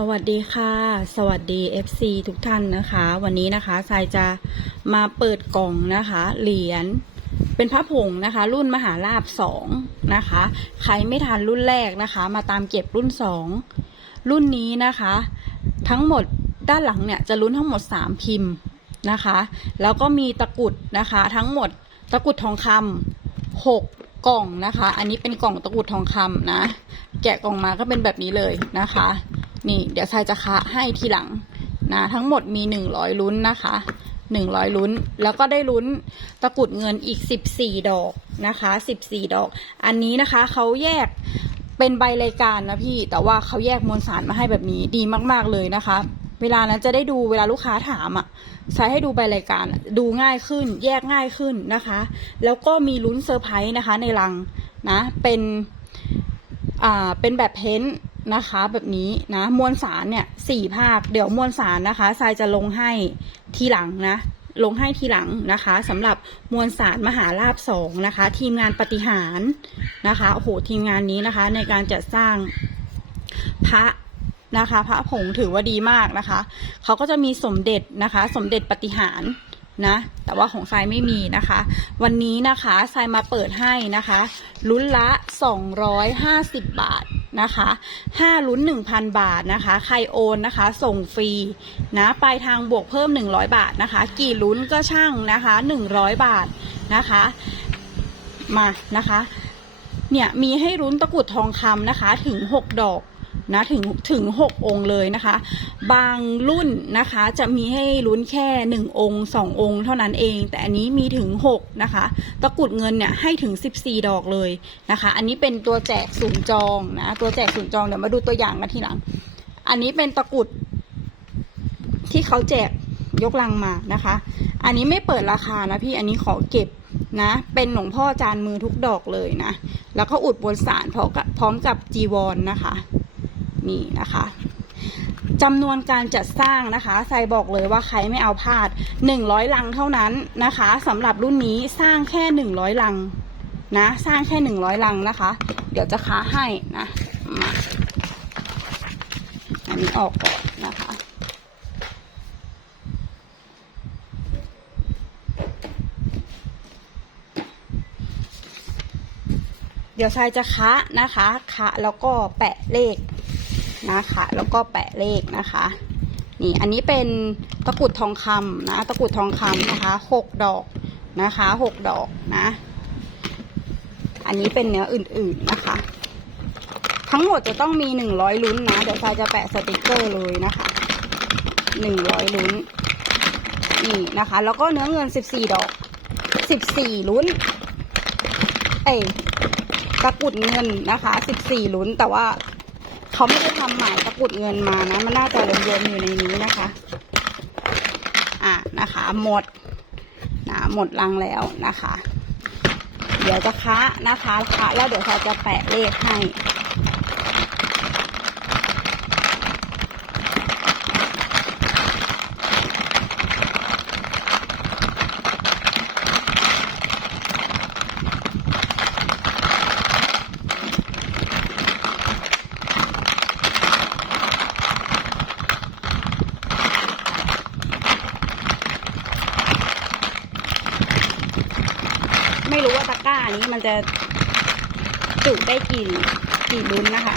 สวัสดีค่ะ สวัสดี FC ทุกท่านนะคะ วันนี้นะคะทรายจะมาเปิดกล่องนะคะ เหรียญเป็นพระผงนะคะ รุ่นมหาลาบสองนะคะ ใครไม่ทันรุ่นแรกนะคะ มาตามเก็บรุ่นสองรุ่นนี้นะคะ ทั้งหมดด้านหลังเนี่ยจะลุ้นทั้งหมด 3 พิมพ์นะคะ แล้วก็มีตะกุดนะคะ ทั้งหมดตะกุดทองคำหกกล่องนะคะ อันนี้เป็นกล่องตะกุดทองคำนะ แกะกล่องมาก็เป็นแบบนี้เลยนะคะ นี่ เดี๋ยวทรายจะคะให้ทีหลังนะทั้งหมดมีหนึ่งร้อยลุ้นนะคะหนึ่งร้อยลุ้น แล้วก็ได้ลุ้นตะกรุดเงินอีกสิบสี่ดอกนะคะสิบสี่ดอก อันนี้นะคะเขาแยกเป็นใบรายการนะพี่ แต่ว่าเขาแยกมวลสารมาให้แบบนี้ดีมาก ๆ เลยนะคะ เวลานั้นจะได้ดูเวลาลูกค้าถามอะ่ะใช้ให้ดูใบรายการดูง่ายขึ้น แยกง่ายขึ้นนะคะ แล้วก็มีลุ้นเซอร์ไพรส์นะคะในรังนะ เป็น อ่า เป็นแบบเพ้นท์ นะคะ แบบนี้นะ มวลสารเนี่ยสี่ภาค เดี๋ยวมวลสารนะคะทรายจะลงให้ทีหลังนะ ลงให้ทีหลังนะคะสำหรับมวลสารมหาลาบสองนะคะ ทีมงานปฏิหารนะคะโอ้โหทีมงานนี้นะคะ ในการจัดสร้างพระนะคะ พระผงถือว่าดีมากนะคะเขาก็จะมีสมเด็จนะคะ สมเด็จปฏิหารนะแต่ว่าของทรายไม่มีนะคะ วันนี้นะคะทรายมาเปิดให้นะคะลุ้นละ 250 บาท นะคะ5ลุ้น 1,000 บาทนะคะ ใครโอนนะคะ ส่งฟรีนะปลายทางบวกเพิ่ม 100 บาทนะคะ กี่ลุ้นก็ช่างนะคะ 100 บาทนะคะ มานะคะ เนี่ยมีให้ลุ้นตะกุดทองคำนะคะถึง 6 ดอก นะถึงถึง 6 องค์เลยนะคะ บางรุ่นนะคะจะมีให้ลุ้นแค่ 1 องค์ 2 องค์เท่านั้นเอง แต่อันนี้มีถึง 6 นะคะ ตะกุดเงินเนี่ยให้ถึง 14 ดอกเลยนะคะ อันนี้เป็นตัวแจกสุ่มจองนะตัวแจกสุ่มจองเดี๋ยวมาดูตัวอย่างกันทีหลัง อันนี้เป็นตะกุดที่เขาแจกยกลังมานะคะ อันนี้ไม่เปิดราคานะพี่อันนี้ขอเก็บนะ เป็นหลวงพ่อจานมือทุกดอกเลยนะ แล้วก็อุดบนสารพร้อมกับพร้อมกับจีวรนนะคะ นี่นะคะจำนวนการจัดสร้างนะคะใส่บอกเลยว่าใครไม่เอาพลาด 100 ลังเท่านั้นนะคะสำหรับรุ่นนี้สร้างแค่ 100 ลังนะสร้างแค่ 100 ลังนะคะ เดี๋ยวจะค้าให้นะมาอันนี้ออกก่อนนะคะเดี๋ยวชายจะคะนะคะคะแล้วก็แปะเลข นะคะ แล้วก็แปะเลขนะคะ นี่อันนี้เป็นตะกรุดทองคำนะตะกรุดทองคำนะคะหกดอกนะคะหกดอกนะ อันนี้เป็นเนื้ออื่นๆนะคะ ทั้งหมดจะต้องมีหนึ่งร้อยลุ้นนะ เดี๋ยวชายจะแปะสติกเกอร์เลยนะคะหนึ่งร้อยลุ้นนี่นะคะ แล้วก็เนื้อเงินสิบสี่ดอกสิบสี่ลุ้น เอ้ตะกรุดเงินนะคะสิบสี่ลุ้นแต่ว่า เขาไม่ได้ทำหมายตะกรุดเงินมานะ มันน่าจะรวมๆอยู่ในนี้นะคะ อะนะคะ หมดนะหมดรังแล้วนะคะ เดี๋ยวจะคะนะคะคะแล้วเดี๋ยวเราจะแปะเลขให้ ไม่รู้ว่าตะกร้านี้ มันจะจุได้กี่กี่ลุ้นนะคะ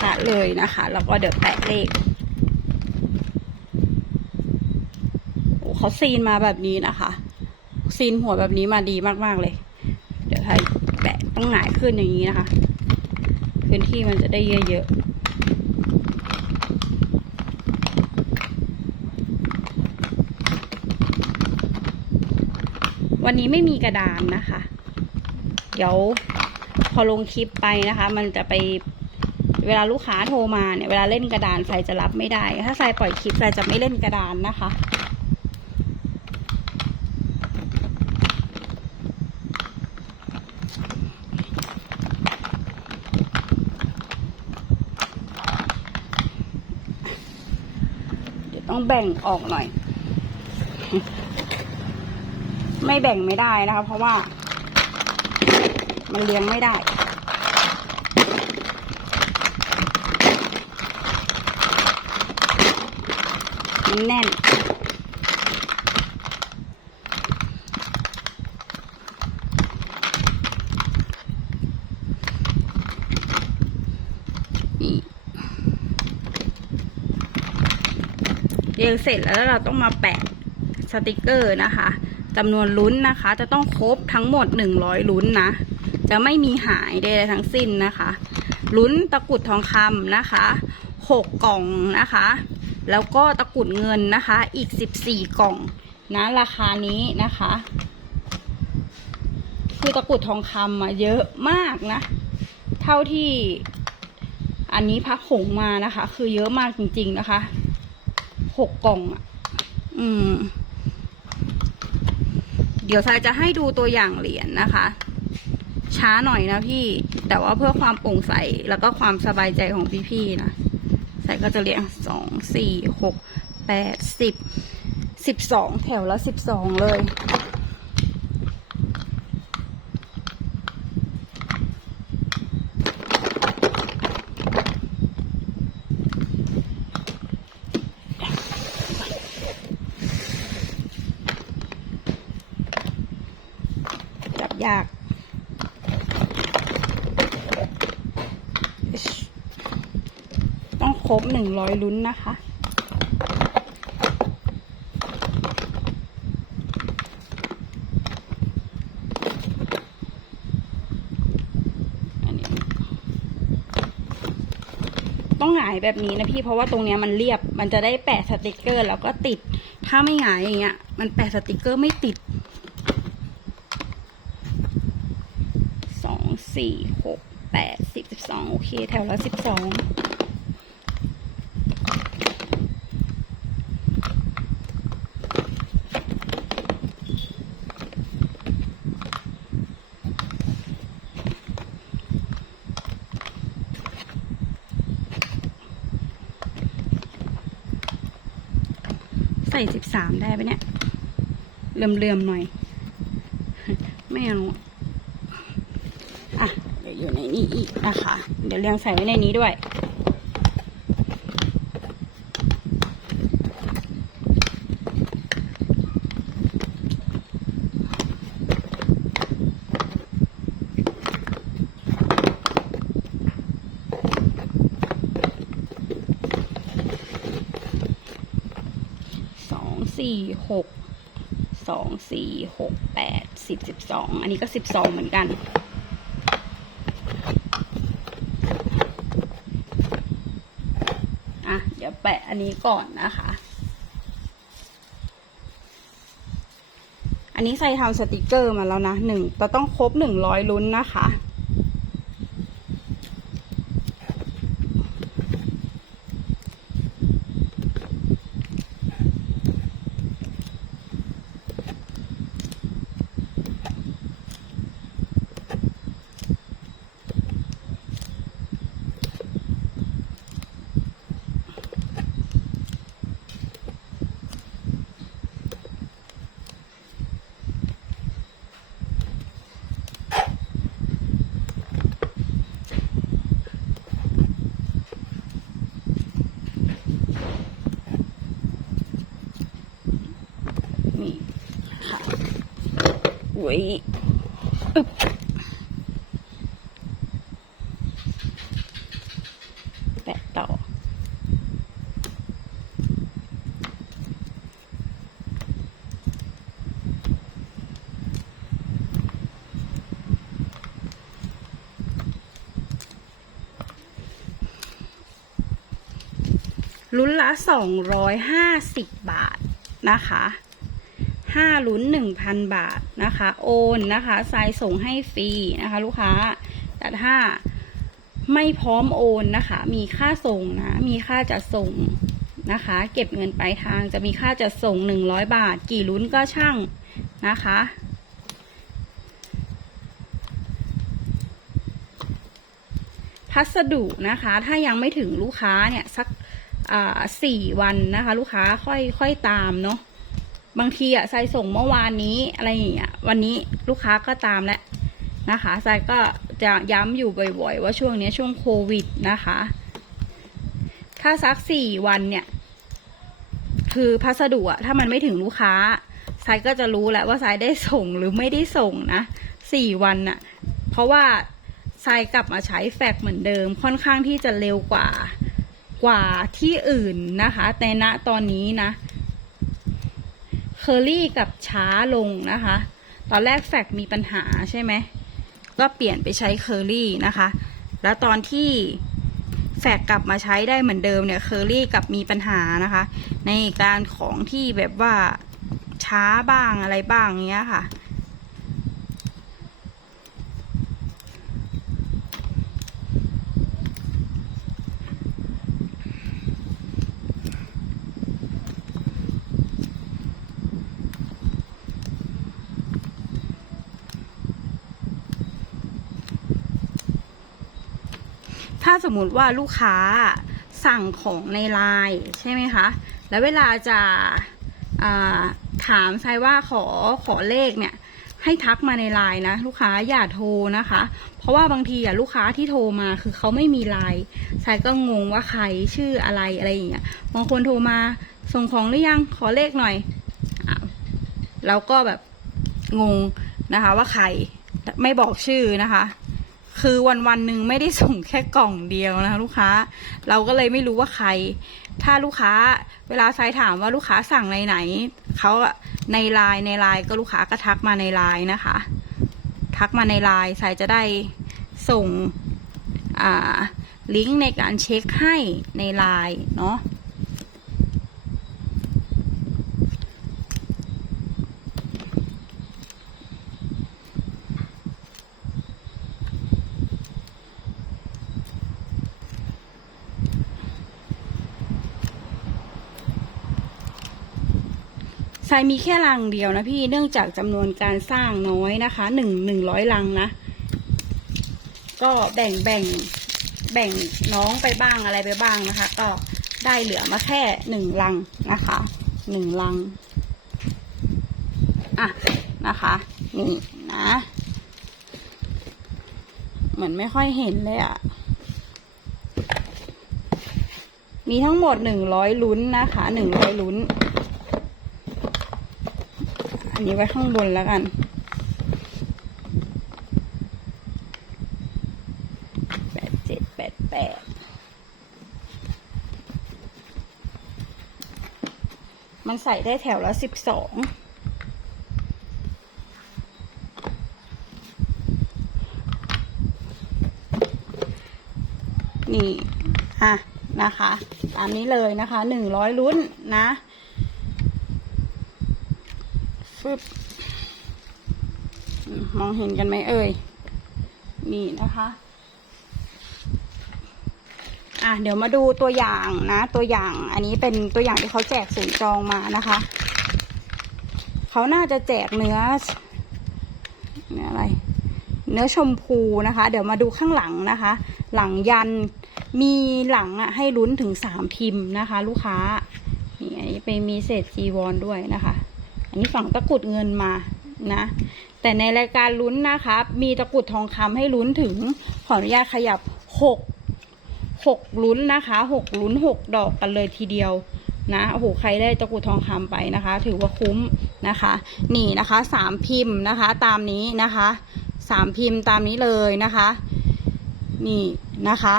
ค่ะเลยนะคะ แล้วก็เดี๋ยวแตะเลขโอ้เขาซีนมาแบบนี้นะคะ ซีนหัวแบบนี้มาดีมากๆเลย เดี๋ยวไทยแปะต้องหงายขึ้นอย่างนี้นะคะ พื้นที่มันจะได้เยอะๆ วันนี้ไม่มีกระดานนะคะ เดี๋ยวพอลงคลิปไปนะคะ มันจะไปเวลาลูกค้าโทรมาเนี่ยเวลาเล่นกระดานใส่จะรับไม่ได้ ถ้าใส่ปล่อยคลิปใส่จะไม่เล่นกระดานนะคะ เดี๋ยวต้องแบ่งออกหน่อย ไม่แบ่งไม่ได้นะคะ เพราะว่า มันเลี้ยงไม่ได้ มันแน่น นี่เรียงเสร็จแล้วเราต้องมาแปะสติกเกอร์นะคะ จำนวนลุ้นนะคะ จะต้องครบทั้งหมด 100 ลุ้นนะ จะไม่มีหายใดๆทั้งสิ้นนะคะ ลุ้นตะกรุดทองคำนะคะ6กล่องนะคะ แล้วก็ตะกรุดเงินนะคะ อีก 14 กล่องนะราคานี้นะคะ คือตะกรุดทองคำมาเยอะมากนะ เท่าที่อันนี้พักหงมานะคะ คือเยอะมากจริง ๆนะคะ หกกล่องอะ อืม เดี๋ยวทรายจะให้ดูตัวอย่างเหรียญนะคะ ช้าหน่อยนะพี่ แต่ว่าเพื่อความโปร่งใสแล้วก็ความสบายใจของพี่ๆนะใส่ก็จะเรียงสองสี่หกแปดสิบสิบสองแถวละสิบสองเลย จับยาก ต้องครบห นึ่งร้อยลุ้นนะคะอันนี้ต้องหงายแบบนี้นะพี่เพราะว่าตรงเนี้ยมันเรียบ มันจะได้แปะสติกเกอร์ แล้วก็ติด ถ้าไม่หงายอย่างเงี้ย มันแปะสติกเกอร์ไม่ติดสองสี่หกแปดสิบสิบสองโอเค แถวละสิบสอง ใส่สิบสามได้ปะเนี่ยเลื่อมๆหน่อย ไม่เอาอะ เดี๋ยวอยู่ในนี้อีกนะคะ เดี๋ยวเรียงใส่ไว้ในนี้ด้วย สี่หกสองสี่หกแปดสิบสิบสองอันนี้ก็สิบสองเหมือนกันอะเดี๋ยวแปะอันนี้ก่อนนะคะ อันนี้ใส่ทำสติกเกอร์มาแล้วนะหนึ่งแต่ต้องครบหนึ่งร้อยลุ้นนะคะ นี่ค่ะ อุ้ยอึ๊บแปะต่อ ลุ้นละสองร้อยห้าสิบบาทนะคะ ห้าลุ้นหนึ่งพันบาทนะคะ โอนนะคะทรายส่งให้ฟรีนะคะ ลูกค้า แต่ถ้าไม่พร้อมโอนนะคะ มีค่าส่งนะมีค่าจะส่งนะคะ เก็บเงินปลายทางจะมีค่าจะส่งหนึ่งร้อยบาท กี่ลุ้นก็ช่างนะคะพัสดุนะคะ ถ้ายังไม่ถึงลูกค้าเนี่ย สักอ่าสี่วันนะคะ ลูกค้าค่อยค่อยตามเนาะ บางทีอะใส่ส่งเมื่อวานนี้อะไรอย่างเงี้ยวันนี้ลูกค้าก็ตามแล้วนะคะทรายก็จะย้ำอยู่บ่อยๆ ว่าช่วงนี้ช่วงโควิดนะคะ ถ้าซักสี่วันเนี่ยคือพัสดุอะถ้ามันไม่ถึงลูกค้าทรายก็จะรู้แหละว่าทรายได้ส่งหรือไม่ได้ส่งนะสี่วันน่ะ เพราะว่าทรายกลับมาใช้แฟกซ์เหมือนเดิม ค่อนข้างที่จะเร็วกว่ากว่าที่อื่นนะคะแต่ณตอนนี้นะ เคอรี่กับช้าลงนะคะ ตอนแรกแฟกมีปัญหาใช่ไหม ก็เปลี่ยนไปใช้เคอรี่นะคะ แล้วตอนที่แฟกกลับมาใช้ได้เหมือนเดิมเนี่ยเคอรี่กับมีปัญหานะคะ ในการของที่แบบว่าช้าบ้างอะไรบ้างเงี้ยค่ะาสมมุติว่าลูกค้าสั่งของในไลน์ใช่ไหมคะ แล้วเวลาจะาถามทรายว่าขอขอเลขเนี่ยให้ทักมาในไลน์นะลูกค้าอย่าโทรนะคะ เพราะว่าบางทีอะลูกค้าที่โทรมาคือเขาไม่มีไลน์ทรายก็งงว่าใครชื่ออะไรอะไรอย่างเงี้ยบางคนโทรมาส่งของหรือยังขอเลขหน่อยอ้วเราก็แบบงงนะคะว่าใครไม่บอกชื่อนะคะ คือวันวันหนึ่งไม่ได้ส่งแค่กล่องเดียวนะคะลูกค้า เราก็เลยไม่รู้ว่าใคร ถ้าลูกค้าเวลาไซถามว่าลูกค้าสั่งในไหนเขาในไลน์ในไลน์ก็ลูกค้าก็ทักมาในไลน์นะคะ ทักมาในไลน์ไซจะได้ส่งลิงก์ในการเช็คให้ในไลน์เนาะ ทรายมีแค่ลังเดียวนะพี่ เนื่องจากจำนวนการสร้างน้อยนะคะหนึ่งหนึ่งร้อยลังนะ ก็แบ่งแบ่งแบ่งน้องไปบ้างอะไรไปบ้างนะคะ ก็ได้เหลือมาแค่หนึ่งลังนะคะหนึ่งลัง อะนะคะ นี่นะ เหมือนไม่ค่อยเห็นเลยอะ่ะ มีทั้งหมดหนึ่งร้อยลุ้นนะคะหนึ่งร้อยลุ้น นี้ไว้ข้างบนแล้วกัน แปดเจ็ดแปดแปดมันใส่ได้แถวละสิบสองนี่ อะ นะคะ ตามนี้เลยนะคะหนึ่งร้อยลุ้นนะึบมองเห็นกันไหมเอ่ย นี่นะคะ อะเดี๋ยวมาดูตัวอย่างนะ ตัวอย่างอันนี้เป็นตัวอย่างที่เขาแจกศูนจองมานะคะ เขาน่าจะแจกเนื้อเนื้ออะไร เนื้อชมพูนะคะ เดี๋ยวมาดูข้างหลังนะคะ หลังยันมีหลังอะให้ลุ้นถึงสามพิมพ์นะคะ ลูกค้านี่อันนี้ไปมีเศษจีวรด้วยนะคะ อันนี้ฝั่งตะกุดเงินมานะ แต่ในรายการลุ้นนะคะมีตะกุดทองคำให้ลุ้นถึง ขออนุญาตขยับหกหกลุ้นนะคะหกลุ้นหกดอกกันเลยทีเดียวนะโอ้โหใครได้ตะกุดทองคำไปนะคะ ถือว่าคุ้มนะคะ นี่นะคะสามพิมพ์นะคะ ตามนี้นะคะสามพิมพ์ตามนี้เลยนะคะ นี่นะคะ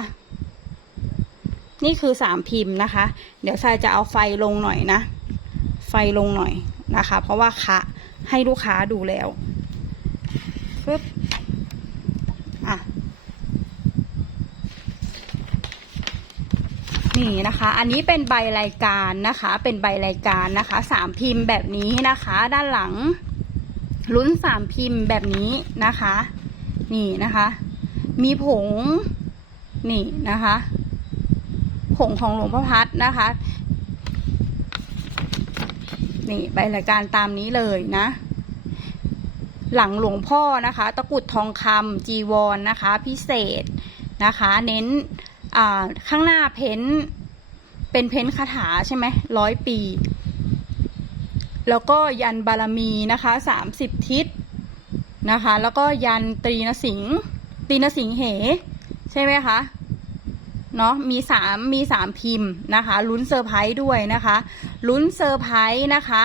นี่คือสามพิมพ์นะคะ เดี๋ยวทรายจะเอาไฟลงหน่อยนะ ไฟลงหน่อย นะคะ เพราะว่าคะให้ลูกค้าดูแล้วปึ๊บอะนี่นะคะ อันนี้เป็นใบรายการนะคะ เป็นใบรายการนะคะสามพิมพ์แบบนี้นะคะ ด้านหลังลุ้นสามพิมพ์แบบนี้นะคะ นี่นะคะ มีผงนี่นะคะ ผงของหลวงพ่อพัดนะคะ นี่ใบรายการตามนี้เลยนะ หลังหลวงพ่อนะคะ ตะกุดทองคำจีวรนนะคะ พิเศษนะคะ เน้นข้างหน้าเพ้นเป็นเพ้นคาถาใช่ไหมร้อยปี แล้วก็ยันบารมีนะคะสามสิบทิศนะคะ แล้วก็ยันตรีนสิงห์ตรีนสิงห์เห ใช่ไหมคะ เนาะมีสามมีสามพิมพ์นะคะลุ้นเซอร์ไพรส์ด้วยนะคะลุ้นเซอร์ไพรส์นะคะ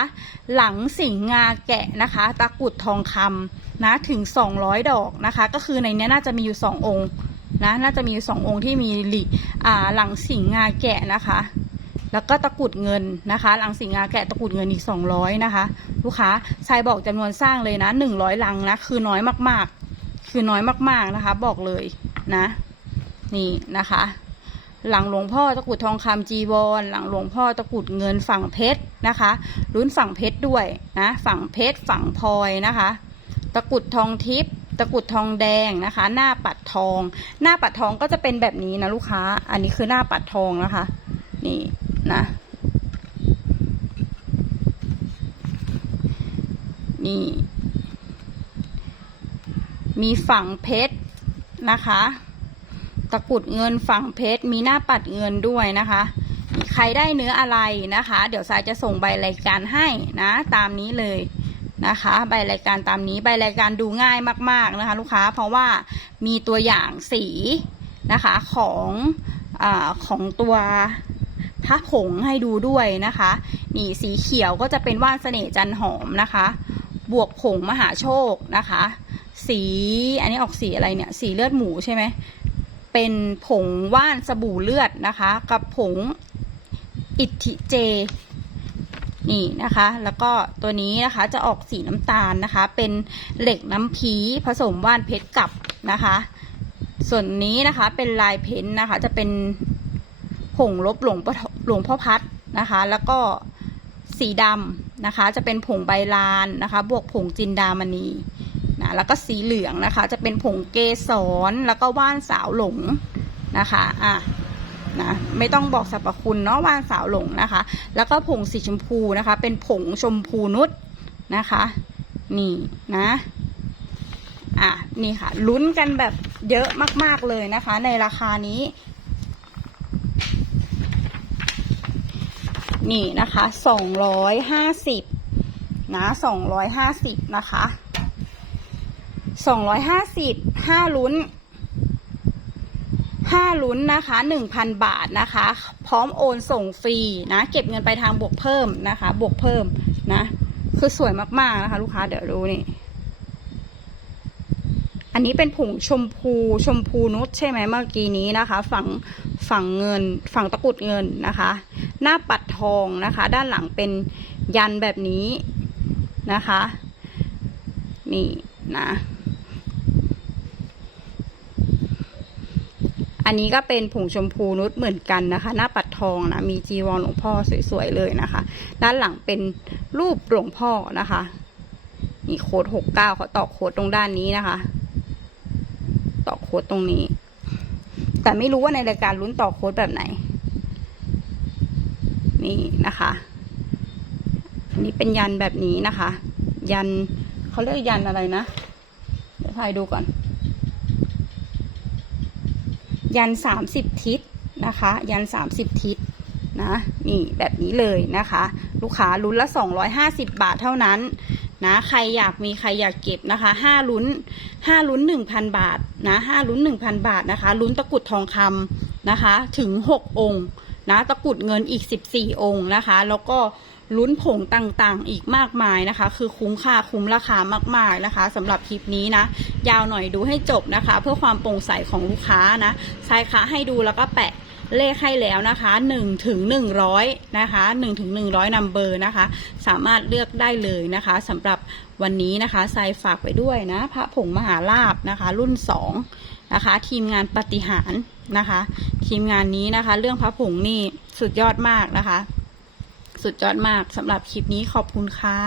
หลังสิงห์งาแกะนะคะตะกุดทองคำนะถึง 200 ดอกนะคะ ก็คือในนี้น่าจะมีอยู่ 2 องค์นะน่าจะมีอยู่สององค์ที่มีหลีอ่าหลังสิงห์งาแกะนะคะแล้วก็ตะกุดเงินนะคะ หลังสิงห์งาแกะตะกุดเงินอีก 200 นะคะ ลูกค้าชายบอกจำนวนสร้างเลยนะ 100 ลังนะ คือน้อยมากๆ คือน้อยมากๆนะคะ บอกเลยนะ นี่นะคะ หลังหลวงพ่อตะกรุดทองคำจีวร หลังหลวงพ่อตะกรุดเงินฝั่งเพชรนะคะรุ่นฝั่งเพชรด้วยนะฝั่งเพชรฝั่งพลอยนะคะ ตะกรุดทองทิพย์ตะกรุดทองแดงนะคะ หน้าปัดทอง หน้าปัดทองก็จะเป็นแบบนี้นะลูกค้า อันนี้คือหน้าปัดทองนะคะ นี่นะนี่มีฝั่งเพชรนะคะ ตะกรุดเงินฝั่งเพชรมีหน้าปัดเงินด้วยนะคะ ใครได้เนื้ออะไรนะคะ เดี๋ยวสายจะส่งใบรายการให้นะ ตามนี้เลยนะคะ ใบรายการตามนี้ใบรายการดูง่ายมาก ๆนะคะ ลูกค้าเพราะว่ามีตัวอย่างสีนะคะของอของตัวพระผงให้ดูด้วยนะคะนี่สีเขียวก็จะเป็นว่านเสน่ห์จันหอมนะคะ บวกผงมหาโชคนะคะ สีอันนี้ออกสีอะไรเนี่ย สีเลือดหมูใช่ไหม เป็นผงว่านสบู่เลือดนะคะ กับผงอิทธิเจ นี่นะคะ แล้วก็ตัวนี้นะคะจะออกสีน้ำตาลนะคะ เป็นเหล็กน้ำพีผสมว่านเพชรกับนะคะ ส่วนนี้นะคะเป็นลายเพ้นนะคะ จะเป็นผงลบหลวงหลวงพ่อพัดนะคะ แล้วก็สีดำ นะคะ จะเป็นผงใบลานนะคะ บวกผงจินดามณีนะแล้วก็สีเหลืองนะคะ จะเป็นผงเกสรแล้วก็ว่านสาวหลงนะคะอะนะไม่ต้องบอกสรรพคุณเนาะว่านสาวหลงนะคะ แล้วก็ผงสีชมพูนะคะ เป็นผงชมพูนุชนะคะ นี่นะอะนี่ค่ะลุ้นกันแบบเยอะมากๆเลยนะคะ ในราคานี้ นี่นะคะสองร้อยห้าสิบนะสองร้อยห้าสิบนะคะสองร้อยห้าสิบห้าลุ้นห้าลุ้นนะคะหนึ่งพันบาทนะคะ พร้อมโอนส่งฟรีนะ เก็บเงินไปทางบวกเพิ่มนะคะ บวกเพิ่มนะ คือสวยมากๆนะคะ ลูกค้าเดี๋ยวดูนี่อันนี้เป็นผงชมพูชมพูนุชใช่ไหมเมื่อกี้นี้นะคะ ฝั่งฝั่งเงินฝั่งตะกุดเงินนะคะ หน้าปัดทองนะคะ ด้านหลังเป็นยันแบบนี้นะคะ นี่นะอันนี้ก็เป็นผงชมพูนุชเหมือนกันนะคะ หน้าปัดทองนะมีจีวรหลวงพ่อสวยๆเลยนะคะ ด้านหลังเป็นรูปหลวงพ่อนะคะนี่โค้ดหกเก้าเขาตอกโค้ดตรงด้านนี้นะคะต่อโค้ดตรงนี้ แต่ไม่รู้ว่าในรายการลุ้นต่อโค้ดแบบไหน นี่นะคะอันนี้เป็นยันแบบนี้นะคะ ยันเขาเรียกยันอะไรนะเดี๋ยวพายดูก่อน ยันสามสิบทิศนะคะ ยันสามสิบทิศนะนี่แบบนี้เลยนะคะ ลูกค้าลุ้นละสองร้อยห้าสิบบาทเท่านั้นนะใครอยากมีใครอยากเก็บนะคะห้าลุ้นห้าลุ้นหนึ่งพันบาทนะห้าลุ้นหนึ่งพันบาทนะคะลุ้นตะกรุดทองคำนะคะถึงหกองค์ นะตะกุดเงินอีกสิบสี่องค์นะคะ แล้วก็ลุ้นผงต่างๆ อีกมากมายนะคะ คือคุ้มค่าคุ้มราคามากๆนะคะสำหรับคลิปนี้นะ ยาวหน่อยดูให้จบนะคะ เพื่อความโปร่งใสของลูกค้านะชายค้าให้ดูแล้วก็แปะเลขให้แล้วนะคะ1ถึง100นะคะ1ถึง100นัมเบอร์นะคะ สามารถเลือกได้เลยนะคะสำหรับวันนี้นะคะทรายฝากไปด้วยนะ พระผงมหาลาบนะคะ รุ่น 2 นะคะ ทีมงานปฏิหาร นะคะทีมงานนี้นะคะ เรื่องพระผงนี่สุดยอดมากนะคะ สุดยอดมากสำหรับคลิปนี้ขอบคุณค่ะ